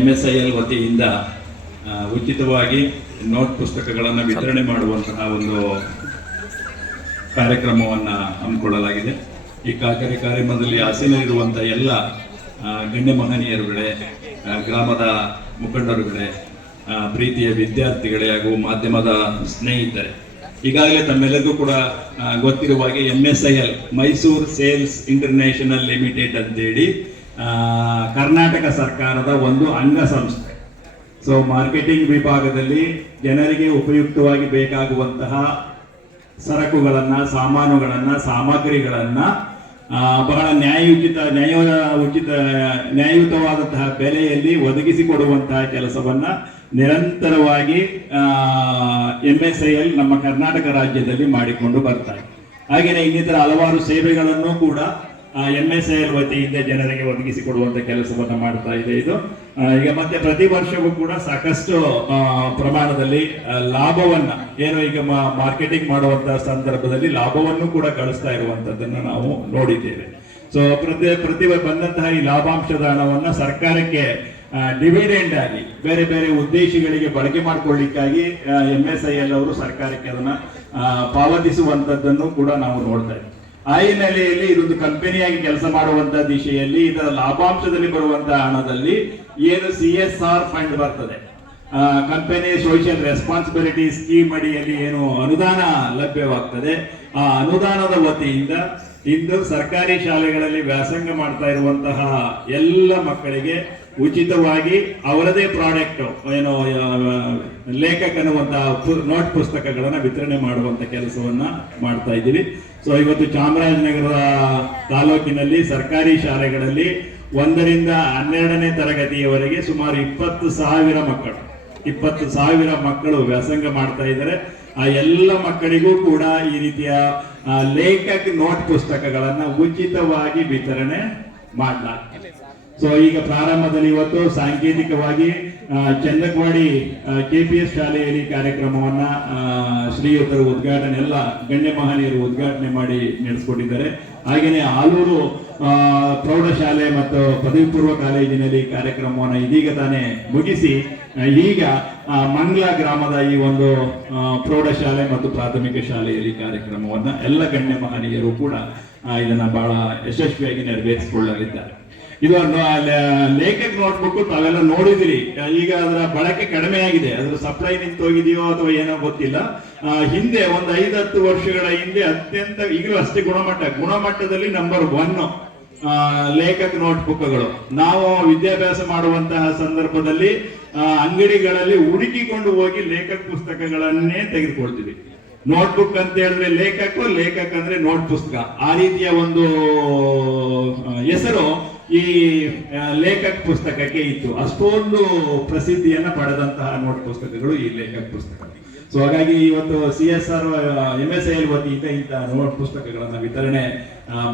MSIL ವತಿಯಿಂದ ಉಚಿತವಾಗಿ note ಪುಸ್ತಕಗಳನ್ನು ವಿತರಣೆ ಮಾಡುವಂತಹ ಒಂದು ಕಾರ್ಯಕ್ರಮವನ್ನು ಹಮ್ಮಿಕೊಳ್ಳಲಾಗಿದೆ. ಈ ಕಾರ್ಯಕ್ರಮದಲ್ಲಿ ಆಸೀನರಿರುವಂತಹ ಎಲ್ಲ ಗಣ್ಯ ಮಹನೀಯರುಗಳೇ, ಗ್ರಾಮದ ಮುಖಂಡರುಗಳೇ, ಪ್ರೀತಿಯ ವಿದ್ಯಾರ್ಥಿಗಳೇ ಹಾಗೂ ಮಾಧ್ಯಮದ ಸ್ನೇಹಿತರೆ, ಈಗಾಗಲೇ ತಮ್ಮೆಲ್ಲರಿಗೂ ಕೂಡ ಗೊತ್ತಿರುವ ಹಾಗೆ MSIL Mysuru sales international limited ಅಂತೇಳಿ ಕರ್ನಾಟಕ ಸರ್ಕಾರದ ಒಂದು ಅಂಗಸಂಸ್ಥೆ. ಸೊ ಮಾರ್ಕೆಟಿಂಗ್ ವಿಭಾಗದಲ್ಲಿ ಜನರಿಗೆ ಉಪಯುಕ್ತವಾಗಿ ಬೇಕಾಗುವಂತಹ ಸರಕುಗಳನ್ನು, ಸಾಮಾನುಗಳನ್ನು, ಸಾಮಗ್ರಿಗಳನ್ನು ಬಹಳ ನ್ಯಾಯಯುತವಾದಂತಹ ಬೆಲೆಯಲ್ಲಿ ಒದಗಿಸಿಕೊಡುವಂತಹ ಕೆಲಸವನ್ನ ನಿರಂತರವಾಗಿ MSIL ನಮ್ಮ ಕರ್ನಾಟಕ ರಾಜ್ಯದಲ್ಲಿ ಮಾಡಿಕೊಂಡು ಬರ್ತಾರೆ. ಹಾಗೆಯೇ ಇನ್ನಿತರ ಹಲವಾರು ಸೇವೆಗಳನ್ನು ಕೂಡ MSIL ವತಿಯಿಂದ ಜನರಿಗೆ ಒದಗಿಸಿಕೊಡುವಂತ ಕೆಲಸವನ್ನ ಮಾಡ್ತಾ ಇದೆ. ಇದು ಈಗ ಮತ್ತೆ ಪ್ರತಿ ವರ್ಷವೂ ಕೂಡ ಸಾಕಷ್ಟು ಪ್ರಮಾಣದಲ್ಲಿ ಲಾಭವನ್ನ ಈಗ ಮಾರ್ಕೆಟಿಂಗ್ ಮಾಡುವಂತಹ ಸಂದರ್ಭದಲ್ಲಿ ಲಾಭವನ್ನು ಕೂಡ ಗಳಿಸ್ತಾ ಇರುವಂತದ್ದನ್ನು ನಾವು ನೋಡಿದ್ದೇವೆ. ಸೊ ಪ್ರತಿ ಬಂದಂತಹ ಈ ಲಾಭಾಂಶದ ಹಣವನ್ನ ಸರ್ಕಾರಕ್ಕೆ ಡಿವಿಡೆಂಡ್ ಆಗಿ ಬೇರೆ ಬೇರೆ ಉದ್ದೇಶಗಳಿಗೆ ಬಳಕೆ ಮಾಡಿಕೊಳ್ಳಿಕ್ಕಾಗಿ MSIL ಅವರು ಸರ್ಕಾರಕ್ಕೆ ಅದನ್ನ ಪಾವತಿಸುವಂತದ್ದನ್ನು ಕೂಡ ನಾವು ನೋಡ್ತಾ ಇದ್ದೇವೆ. ಆ ಹಿನ್ನೆಲೆಯಲ್ಲಿ ಇದೊಂದು ಕಂಪನಿಯಾಗಿ ಕೆಲಸ ಮಾಡುವಂತಹ ದಿಶೆಯಲ್ಲಿ ಇದರ ಲಾಭಾಂಶದಲ್ಲಿ ಬರುವಂತಹ ಹಣದಲ್ಲಿ ಏನು CSR ಫಂಡ್ ಬರ್ತದೆ, ಕಂಪನಿ ಸೋಷಿಯಲ್ ರೆಸ್ಪಾನ್ಸಿಬಿಲಿಟಿ ಸ್ಕೀಮ್ ಅಡಿಯಲ್ಲಿ ಏನು ಅನುದಾನ ಲಭ್ಯವಾಗ್ತದೆ, ಆ ಅನುದಾನದ ವತಿಯಿಂದ ಇಂದು ಸರ್ಕಾರಿ ಶಾಲೆಗಳಲ್ಲಿ ವ್ಯಾಸಂಗ ಮಾಡ್ತಾ ಇರುವಂತಹ ಎಲ್ಲ ಮಕ್ಕಳಿಗೆ ಉಚಿತವಾಗಿ ಅವರದೇ ಪ್ರಾಡಕ್ಟ್ ಏನು ಲೇಖಕ್ ಅನ್ನುವಂತಹ ನೋಟ್ ಪುಸ್ತಕಗಳನ್ನ ವಿತರಣೆ ಮಾಡುವಂತ ಕೆಲಸವನ್ನ ಮಾಡ್ತಾ ಇದ್ದೀವಿ. ಸೊ ಇವತ್ತು ಚಾಮರಾಜನಗರ ತಾಲೂಕಿನಲ್ಲಿ ಸರ್ಕಾರಿ ಶಾಲೆಗಳಲ್ಲಿ 1 ರಿಂದ 12ನೇ ತರಗತಿಯವರೆಗೆ ಸುಮಾರು 20,000 ಮಕ್ಕಳು ವ್ಯಾಸಂಗ ಮಾಡ್ತಾ ಇದ್ದಾರೆ. ಆ ಎಲ್ಲ ಮಕ್ಕಳಿಗೂ ಕೂಡ ಈ ರೀತಿಯ ಲೇಖಕ್ ನೋಟ್ ಪುಸ್ತಕಗಳನ್ನ ಉಚಿತವಾಗಿ ವಿತರಣೆ ಮಾಡಲಾಗ್ತದೆ. ಸೊ ಈಗ ಪ್ರಾರಂಭದಲ್ಲಿ ಇವತ್ತು ಸಾಂಕೇತಿಕವಾಗಿ ಚಂದಕವಾಡಿ KPS ಶಾಲೆಯಲ್ಲಿ ಕಾರ್ಯಕ್ರಮವನ್ನ ಶ್ರೀಯುತರು ಉದ್ಘಾಟನೆ, ಎಲ್ಲ ಗಣ್ಯ ಮಹನೀಯರು ಉದ್ಘಾಟನೆ ಮಾಡಿ ನಡೆಸಿಕೊಟ್ಟಿದ್ದಾರೆ. ಹಾಗೆಯೇ ಆಲೂರು ಪ್ರೌಢಶಾಲೆ ಮತ್ತು ಪದವಿ ಪೂರ್ವ ಕಾಲೇಜಿನಲ್ಲಿ ಕಾರ್ಯಕ್ರಮವನ್ನು ಇದೀಗ ತಾನೇ ಮುಗಿಸಿ ಈಗ ಮಂಗ್ಲ ಗ್ರಾಮದ ಈ ಒಂದು ಪ್ರೌಢಶಾಲೆ ಮತ್ತು ಪ್ರಾಥಮಿಕ ಶಾಲೆಯಲ್ಲಿ ಕಾರ್ಯಕ್ರಮವನ್ನ ಎಲ್ಲ ಗಣ್ಯ ಮಹನೀಯರು ಕೂಡ ಇದನ್ನ ಬಹಳ ಯಶಸ್ವಿಯಾಗಿ ನೆರವೇರಿಸಿಕೊಳ್ಳಲಿದ್ದಾರೆ. ಇದು ಲೇಖಕ್ ನೋಟ್ಬುಕ್ ತಾವೆಲ್ಲ ನೋಡಿದಿರಿ. ಈಗ ಅದರ ಬಳಕೆ ಕಡಿಮೆ ಆಗಿದೆ, ಅದರ ಸಪ್ಲೈ ನಿಂತೋಗಿದೆಯೋ ಅಥವಾ ಏನೋ ಗೊತ್ತಿಲ್ಲ. ಹಿಂದೆ ಒಂದು 5-10 ವರ್ಷಗಳ ಹಿಂದೆ ಅತ್ಯಂತ, ಈಗಲೂ ಅಷ್ಟೇ ಗುಣಮಟ್ಟದಲ್ಲಿ ನಂಬರ್ 1 ಲೇಖಕ್ ನೋಟ್ಬುಕ್ಗಳು. ನಾವು ವಿದ್ಯಾಭ್ಯಾಸ ಮಾಡುವಂತಹ ಸಂದರ್ಭದಲ್ಲಿ ಅಂಗಡಿಗಳಲ್ಲಿ ಹುಡುಕಿಕೊಂಡು ಹೋಗಿ ಲೇಖಕ್ ಪುಸ್ತಕಗಳನ್ನೇ ತೆಗೆದುಕೊಳ್ತೀವಿ. ನೋಟ್ಬುಕ್ ಅಂತ ಹೇಳಿದ್ರೆ ಲೇಖಕ್ ಅಂದ್ರೆ ನೋಟ್ ಪುಸ್ತಕ, ಆ ರೀತಿಯ ಒಂದು ಹೆಸರು ಈ ಲೇಖಕ್ ಪುಸ್ತಕಕ್ಕೆ ಇತ್ತು. ಅಷ್ಟೊಂದು ಪ್ರಸಿದ್ಧಿಯನ್ನ ಪಡೆದಂತಹ ನೋಟ್ ಪುಸ್ತಕಗಳು ಈ ಲೇಖಕ್ ಪುಸ್ತಕ. ಸೊ ಹಾಗಾಗಿ ಇವತ್ತು CSR MSIL ವತಿಯಿಂದ ಇಂತಹ ನೋಟ್ ಪುಸ್ತಕಗಳನ್ನ ವಿತರಣೆ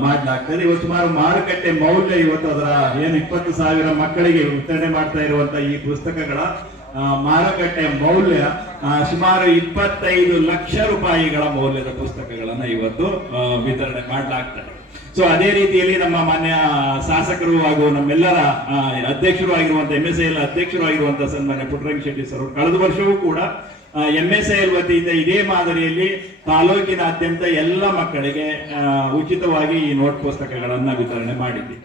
ಮಾಡಲಾಗ್ತದೆ. ಇವತ್ತು ಸುಮಾರು ಮಾರುಕಟ್ಟೆ ಮೌಲ್ಯ, ಇವತ್ತು ಅದರ ಏನು 20,000 ಮಕ್ಕಳಿಗೆ ವಿತರಣೆ ಮಾಡ್ತಾ ಇರುವಂತಹ ಈ ಪುಸ್ತಕಗಳ ಮಾರುಕಟ್ಟೆ ಮೌಲ್ಯ ಸುಮಾರು 25 ಲಕ್ಷ ರೂಪಾಯಿಗಳ ಮೌಲ್ಯದ ಪುಸ್ತಕಗಳನ್ನ ಇವತ್ತು ವಿತರಣೆ ಮಾಡಲಾಗ್ತದೆ. ಸೊ ಅದೇ ರೀತಿಯಲ್ಲಿ ನಮ್ಮ ಮಾನ್ಯ ಶಾಸಕರು ಹಾಗೂ ನಮ್ಮೆಲ್ಲರ ಅಧ್ಯಕ್ಷರು ಆಗಿರುವಂತಹ MSIL ಅಧ್ಯಕ್ಷರು ಆಗಿರುವಂತಹ ಸನ್ಮಾನ್ಯ ಪುಟ್ಟರಂಗ ಶೆಟ್ಟಿ ಸರ್ ಕಳೆದ ವರ್ಷವೂ ಕೂಡ MSIL ವತಿಯಿಂದ ಇದೇ ಮಾದರಿಯಲ್ಲಿ ತಾಲೂಕಿನಾದ್ಯಂತ ಎಲ್ಲ ಮಕ್ಕಳಿಗೆ ಉಚಿತವಾಗಿ ಈ ನೋಟ್ ಪುಸ್ತಕಗಳನ್ನ ವಿತರಣೆ ಮಾಡಿದ್ವಿ.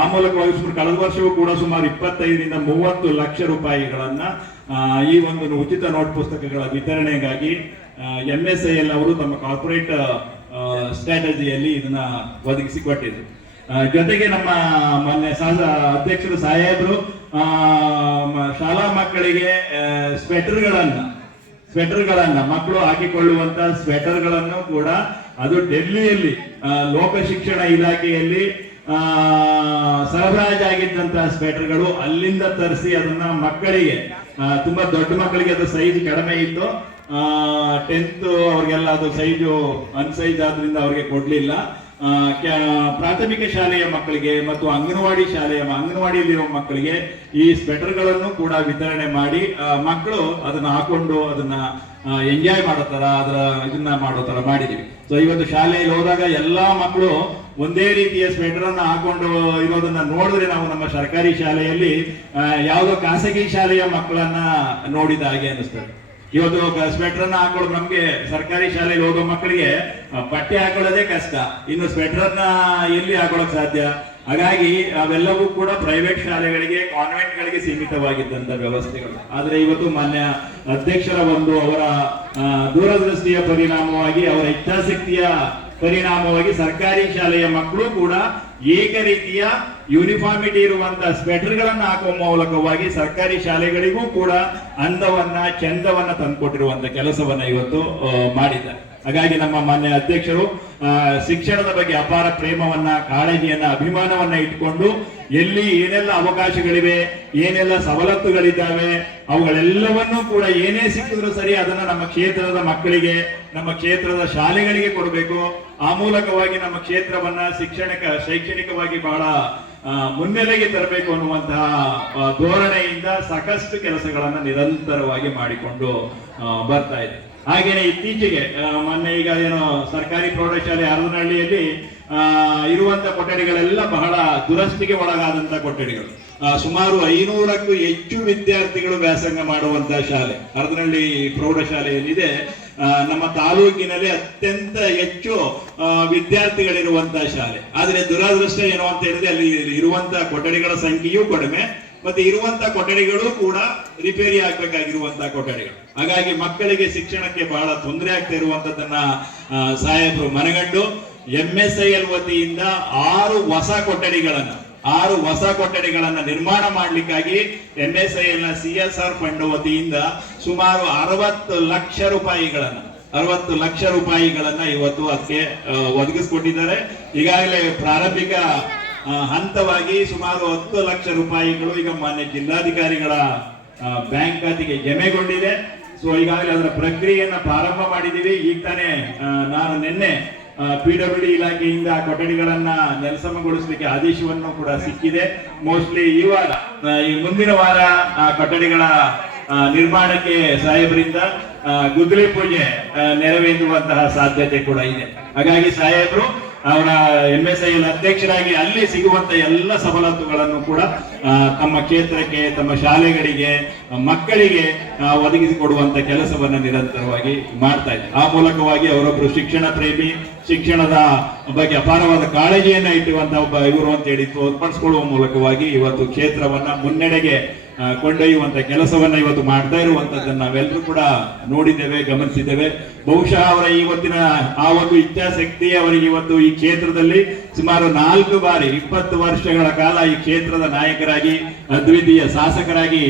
ಆ ಮೂಲಕವಾಗಿ ಕಳೆದ ವರ್ಷವೂ ಕೂಡ ಸುಮಾರು 25 ರಿಂದ 30 ಲಕ್ಷ ರೂಪಾಯಿಗಳನ್ನ ಈ ಒಂದು ಉಚಿತ ನೋಟ್ ಪುಸ್ತಕಗಳ ವಿತರಣೆಗಾಗಿ MSIL ಅವರು ತಮ್ಮ ಕಾರ್ಪೊರೇಟ್ ಸ್ಟ್ರಾಟಜಿಯಲ್ಲಿ ಇದನ್ನ ಒದಗಿಸಿಕೊಟ್ಟಿದ್ರು. ಜೊತೆಗೆ ನಮ್ಮ ಮೊನ್ನೆ ಅಧ್ಯಕ್ಷರು ಸಾಹೇಬರು ಶಾಲಾ ಮಕ್ಕಳಿಗೆ ಸ್ವೆಟರ್ಗಳನ್ನ ಮಕ್ಕಳು ಹಾಕಿಕೊಳ್ಳುವಂತ ಸ್ವೆಟರ್ಗಳನ್ನು ಕೂಡ ಅದು ಡೆಲ್ಲಿಯಲ್ಲಿ ಲೋಕ ಶಿಕ್ಷಣ ಇಲಾಖೆಯಲ್ಲಿ ಸರಬರಾಜಾಗಿದ್ದಂತಹ ಸ್ವೆಟರ್ಗಳು ಅಲ್ಲಿಂದ ತರಿಸಿ ಅದನ್ನ ಮಕ್ಕಳಿಗೆ, ತುಂಬಾ ದೊಡ್ಡ ಮಕ್ಕಳಿಗೆ ಅದು ಸೈಜ್ ಕಡಿಮೆ ಇತ್ತು, 10th ಅವ್ರಿಗೆಲ್ಲ ಅದು ಸೈಜು ಅನ್ಸೈಜ್ ಆದ್ರಿಂದ ಅವ್ರಿಗೆ ಕೊಡ್ಲಿಲ್ಲ. ಪ್ರಾಥಮಿಕ ಶಾಲೆಯ ಮಕ್ಕಳಿಗೆ ಮತ್ತು ಅಂಗನವಾಡಿಯಲ್ಲಿರುವ ಮಕ್ಕಳಿಗೆ ಈ ಸ್ವೆಟರ್ಗಳನ್ನು ಕೂಡ ವಿತರಣೆ ಮಾಡಿ ಮಕ್ಕಳು ಅದನ್ನ ಹಾಕೊಂಡು ಅದನ್ನ ಎಂಜಾಯ್ ಮಾಡೋ ತರ, ಇದನ್ನ ಮಾಡೋ ತರ ಮಾಡಿದೀವಿ. ಸೊ ಇವತ್ತು ಶಾಲೆಯಲ್ಲಿ ಹೋದಾಗ ಎಲ್ಲಾ ಮಕ್ಕಳು ಒಂದೇ ರೀತಿಯ ಸ್ವೆಟರ್ ಅನ್ನು ಹಾಕೊಂಡು ಇರೋದನ್ನ ನೋಡಿದ್ರೆ ನಾವು ನಮ್ಮ ಸರ್ಕಾರಿ ಶಾಲೆಯಲ್ಲಿ ಯಾವುದೋ ಖಾಸಗಿ ಶಾಲೆಯ ಮಕ್ಕಳನ್ನ ನೋಡಿದ ಹಾಗೆ ಅನಿಸ್ತದೆ. ಇವತ್ತು ಸ್ವೆಟರ್ ಅನ್ನ ಹಾಕೊಳ್ಳೋದು ನಮ್ಗೆ ಸರ್ಕಾರಿ ಶಾಲೆಗೆ ಹೋಗೋ ಮಕ್ಕಳಿಗೆ ಬಟ್ಟೆ ಹಾಕೊಳ್ಳೋದೇ ಕಷ್ಟ, ಇನ್ನು ಸ್ವೆಟರ್ ಅನ್ನ ಎಲ್ಲಿ ಹಾಕೊಳ್ಳೋಕೆ ಸಾಧ್ಯ? ಹಾಗಾಗಿ ಅವೆಲ್ಲವೂ ಕೂಡ ಪ್ರೈವೇಟ್ ಶಾಲೆಗಳಿಗೆ, ಕಾನ್ವೆಂಟ್ ಗಳಿಗೆ ಸೀಮಿತವಾಗಿದ್ದಂತ ವ್ಯವಸ್ಥೆಗಳು. ಆದ್ರೆ ಇವತ್ತು ಮಾನ್ಯ ಅಧ್ಯಕ್ಷರ ಒಂದು ಅವರ ದೂರದೃಷ್ಟಿಯ ಪರಿಣಾಮವಾಗಿ, ಅವರ ಇಚ್ಛಾಶಕ್ತಿಯ ಪರಿಣಾಮವಾಗಿ ಸರ್ಕಾರಿ ಶಾಲೆಯ ಮಕ್ಕಳು ಕೂಡ ಏಕ ರೀತಿಯ ಯೂನಿಫಾರ್ಮಿಟಿ ಇರುವಂತಹ ಸ್ವೆಟರ್ ಗಳನ್ನ ಹಾಕುವ ಮೂಲಕವಾಗಿ ಸರ್ಕಾರಿ ಶಾಲೆಗಳಿಗೂ ಕೂಡ ಅಂದವನ್ನ, ಚಂದವನ್ನ ತಂದುಕೊಟ್ಟಿರುವಂತ ಕೆಲಸವನ್ನ ಇವತ್ತು ಮಾಡಿದ್ದಾರೆ. ಹಾಗಾಗಿ ನಮ್ಮ ಮಾನ್ಯ ಅಧ್ಯಕ್ಷರು ಶಿಕ್ಷಣದ ಬಗ್ಗೆ ಅಪಾರ ಪ್ರೇಮವನ್ನ, ಕಾಳಜಿಯನ್ನ, ಅಭಿಮಾನವನ್ನ ಇಟ್ಕೊಂಡು ಎಲ್ಲಿ ಏನೆಲ್ಲ ಅವಕಾಶಗಳಿವೆ, ಏನೆಲ್ಲ ಸವಲತ್ತುಗಳಿದ್ದಾವೆ, ಅವುಗಳೆಲ್ಲವನ್ನೂ ಕೂಡ ಏನೇ ಸಿಕ್ಕಿದ್ರು ಸರಿ ಅದನ್ನ ನಮ್ಮ ಕ್ಷೇತ್ರದ ಮಕ್ಕಳಿಗೆ, ನಮ್ಮ ಕ್ಷೇತ್ರದ ಶಾಲೆಗಳಿಗೆ ಕೊಡಬೇಕು. ಆ ಮೂಲಕವಾಗಿ ನಮ್ಮ ಕ್ಷೇತ್ರವನ್ನ ಶೈಕ್ಷಣಿಕವಾಗಿ ಬಹಳ ಮುನ್ನೆಲೆಗೆ ತರಬೇಕು ಅನ್ನುವಂತಹ ಧೋರಣೆಯಿಂದ ಸಾಕಷ್ಟು ಕೆಲಸಗಳನ್ನ ನಿರಂತರವಾಗಿ ಮಾಡಿಕೊಂಡು ಬರ್ತಾ ಇದೆ. ಹಾಗೇನೆ ಇತ್ತೀಚೆಗೆ ಮೊನ್ನೆ ಈಗ ಏನು ಸರ್ಕಾರಿ ಪ್ರೌಢಶಾಲೆ ಹರದನಹಳ್ಳಿಯಲ್ಲಿ ಇರುವಂತ ಕೊಠಡಿಗಳೆಲ್ಲ ಬಹಳ ದುರಸ್ತಿಗೆ ಒಳಗಾದಂತ ಕೊಠಡಿಗಳು. ಸುಮಾರು 500ಕ್ಕೂ ಹೆಚ್ಚು ವಿದ್ಯಾರ್ಥಿಗಳು ವ್ಯಾಸಂಗ ಮಾಡುವಂತಹ ಶಾಲೆ ಹರದನಹಳ್ಳಿ ಪ್ರೌಢಶಾಲೆಯಲ್ಲಿದೆ. ನಮ್ಮ ತಾಲೂಕಿನಲ್ಲಿ ಅತ್ಯಂತ ಹೆಚ್ಚು ವಿದ್ಯಾರ್ಥಿಗಳಿರುವಂತಹ ಶಾಲೆ. ಆದ್ರೆ ದುರದೃಷ್ಟ ಏನು ಅಂತ ಹೇಳಿದ್ರೆ ಅಲ್ಲಿ ಇರುವಂತಹ ಕೊಠಡಿಗಳ ಸಂಖ್ಯೆಯೂ ಕಡಿಮೆ, ಮತ್ತೆ ಇರುವಂತಹ ಕೊಠಡಿಗಳು ಕೂಡ ರಿಪೇರಿ ಆಗ್ಬೇಕಾಗಿರುವಂತಹ ಕೊಠಡಿಗಳು. ಹಾಗಾಗಿ ಮಕ್ಕಳಿಗೆ ಶಿಕ್ಷಣಕ್ಕೆ ಬಹಳ ತೊಂದರೆ ಆಗ್ತಾ ಇರುವಂತದನ್ನ ಸಾಹೇಬರು ಮನಗಂಡು MSIL ವತಿಯಿಂದ 6 ಹೊಸ ಕೊಠಡಿಗಳನ್ನ ನಿರ್ಮಾಣ ಮಾಡ್ಲಿಕ್ಕಾಗಿ MSIL ನ CSR ಫಂಡ್ ವತಿಯಿಂದ ಸುಮಾರು 60 ಲಕ್ಷ ರೂಪಾಯಿಗಳನ್ನ ಇವತ್ತು ಅದಕ್ಕೆ ಒದಗಿಸ್ಕೊಟ್ಟಿದ್ದಾರೆ. ಈಗಾಗಲೇ ಪ್ರಾರಂಭಿಕ ಹಂತವಾಗಿ ಸುಮಾರು 10 ಲಕ್ಷ ರೂಪಾಯಿಗಳು ಈಗ ಮಾನ್ಯ ಜಿಲ್ಲಾಧಿಕಾರಿಗಳ ಬ್ಯಾಂಕ್ ಖಾತೆಗೆ ಜಮೆಗೊಂಡಿದೆ. ಸೊ ಈಗಾಗಲೇ ಅದರ ಪ್ರಕ್ರಿಯೆಯನ್ನ ಪ್ರಾರಂಭ ಮಾಡಿದೀವಿ. ಈಗ ತಾನೇ ನಾನು ನಿನ್ನೆ PWD ಇಲಾಖೆಯಿಂದ ಕೊಠಡಿಗಳನ್ನ ನೆಲಸಮಗೊಳಿಸಲಿಕ್ಕೆ ಆದೇಶವನ್ನು ಕೂಡ ಸಿಕ್ಕಿದೆ. ಮೋಸ್ಟ್ಲಿ ಈ ಮುಂದಿನ ವಾರ ಕೊಠಡಿಗಳ ನಿರ್ಮಾಣಕ್ಕೆ ಸಾಹೇಬರಿಂದ ಗುದ್ದಲಿ ಪೂಜೆ ನೆರವೇರುವಂತಹ ಸಾಧ್ಯತೆ ಕೂಡ ಇದೆ. ಹಾಗಾಗಿ ಸಾಹೇಬರು ಅವರ MSIL ಅಧ್ಯಕ್ಷರಾಗಿ ಅಲ್ಲಿ ಸಿಗುವಂತ ಎಲ್ಲ ಸವಲತ್ತುಗಳನ್ನು ಕೂಡ ತಮ್ಮ ಕ್ಷೇತ್ರಕ್ಕೆ, ತಮ್ಮ ಶಾಲೆಗಳಿಗೆ, ಮಕ್ಕಳಿಗೆ ಒದಗಿಸಿಕೊಡುವಂತ ಕೆಲಸವನ್ನ ನಿರಂತರವಾಗಿ ಮಾಡ್ತಾ ಇದ್ದಾರೆ. ಆ ಮೂಲಕವಾಗಿ ಅವರೊಬ್ಬರು ಶಿಕ್ಷಣ ಪ್ರೇಮಿ, ಶಿಕ್ಷಣದ ಬಗ್ಗೆ ಅಪಾರವಾದ ಕಾಳಜಿಯನ್ನ ಇಟ್ಟುವಂತ ಒಬ್ಬ ಇವರು ಅಂತ ಹೇಳಿ ತೋರ್ಪಡಿಸಿಕೊಳ್ಳುವ ಮೂಲಕವಾಗಿ ಇವತ್ತು ಕ್ಷೇತ್ರವನ್ನ ಮುನ್ನಡೆಗೆ ಕೊಂಡೊಯ್ಯುವಂತ ಕೆಲಸವನ್ನ ಇವತ್ತು ಮಾಡ್ತಾ ಇರುವಂತದ್ದನ್ನ ನಾವೆಲ್ಲರೂ ಕೂಡ ನೋಡಿದ್ದೇವೆ, ಗಮನಿಸಿದ್ದೇವೆ. ಬಹುಶಃ ಅವರ ಇವತ್ತಿನ ಆ ಒಂದು ಇಚ್ಛಾಶಕ್ತಿ ಅವರಿಗೆ ಇವತ್ತು ಈ ಕ್ಷೇತ್ರದಲ್ಲಿ ಸುಮಾರು 4 ಬಾರಿ 20 ವರ್ಷಗಳ ಕಾಲ ಈ ಕ್ಷೇತ್ರದ ನಾಯಕರಾಗಿ, ಅದ್ವಿತೀಯ ಶಾಸಕರಾಗಿ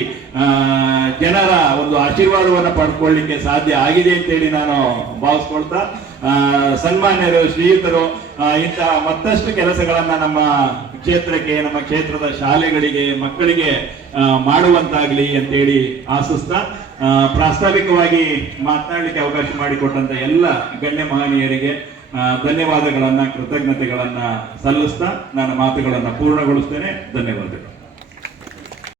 ಜನರ ಒಂದು ಆಶೀರ್ವಾದವನ್ನ ಪಡ್ಕೊಳ್ಳಿಕ್ಕೆ ಸಾಧ್ಯ ಆಗಿದೆ ಅಂತೇಳಿ ನಾನು ಭಾವಿಸ್ಕೊಳ್ತಾ, ಸನ್ಮಾನ್ಯರು, ಶ್ರೀಯುತರು ಇಂತಹ ಮತ್ತಷ್ಟು ಕೆಲಸಗಳನ್ನ ನಮ್ಮ ಕ್ಷೇತ್ರಕ್ಕೆ, ನಮ್ಮ ಕ್ಷೇತ್ರದ ಶಾಲೆಗಳಿಗೆ, ಮಕ್ಕಳಿಗೆ ಮಾಡುವಂತಾಗ್ಲಿ ಅಂತೇಳಿ ಆಶಿಸ್ತಾ, ಪ್ರಾಸ್ತಾವಿಕವಾಗಿ ಮಾತನಾಡಲಿಕ್ಕೆ ಅವಕಾಶ ಮಾಡಿಕೊಟ್ಟಂತ ಎಲ್ಲ ಗಣ್ಯ ಮಹನೀಯರಿಗೆ ಧನ್ಯವಾದಗಳನ್ನ, ಕೃತಜ್ಞತೆಗಳನ್ನ ಸಲ್ಲಿಸ್ತಾ ನನ್ನ ಮಾತುಗಳನ್ನ ಪೂರ್ಣಗೊಳಿಸ್ತೇನೆ. ಧನ್ಯವಾದಗಳು.